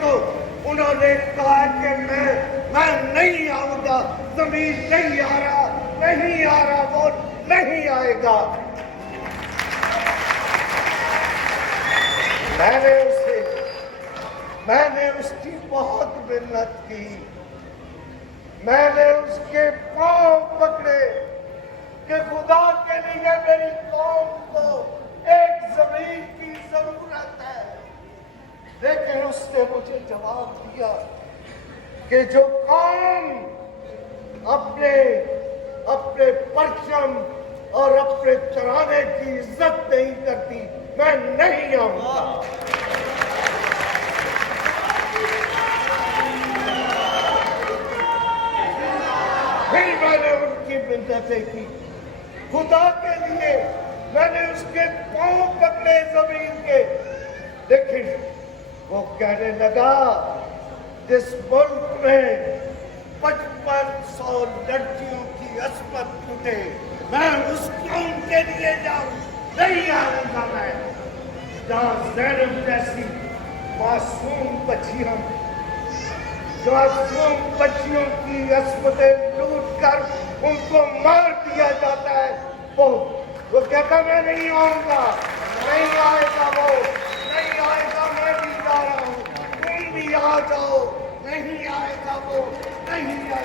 تو انہوں نے کہا کہ میں نہیں آؤں گا، زمین نہیں آ رہا، وہ نہیں آئے گا۔ میں نے اس کی بہت محنت کی، میں نے اس کے پاؤں پکڑے کہ خدا کے لیے میری قوم کو ایک زمین کی ضرورت ہے، لیکن اس نے مجھے جواب دیا کہ جو قوم اپنے پرچم اور اپنے ترانے کی عزت نہیں کرتی، میں نہیں آؤں گا۔ پھر میں نے ان کی منتیں کی، خدا کے لیے میں نے اس کے پاؤں پکڑے زمین کے، لیکن وہ کہنے لگا جس ملک میں 5500 لڑکیوں کی عصمت ٹوٹے، میں اس قوم کے لیے جاؤں، نہیں آؤں گا میں، جہاں زینب جیسی معصوم بچیوں کی عصمتیں ٹوٹ کر ان کو مار دیا جاتا ہے، وہ کہتا میں نہیں آؤں گا، نہیں آئے گا، وہ نہیں آئے گا، میں بھی جا رہا ہوں، تم بھی آ جاؤ، نہیں آئے گا وہ، نہیں آئے گا۔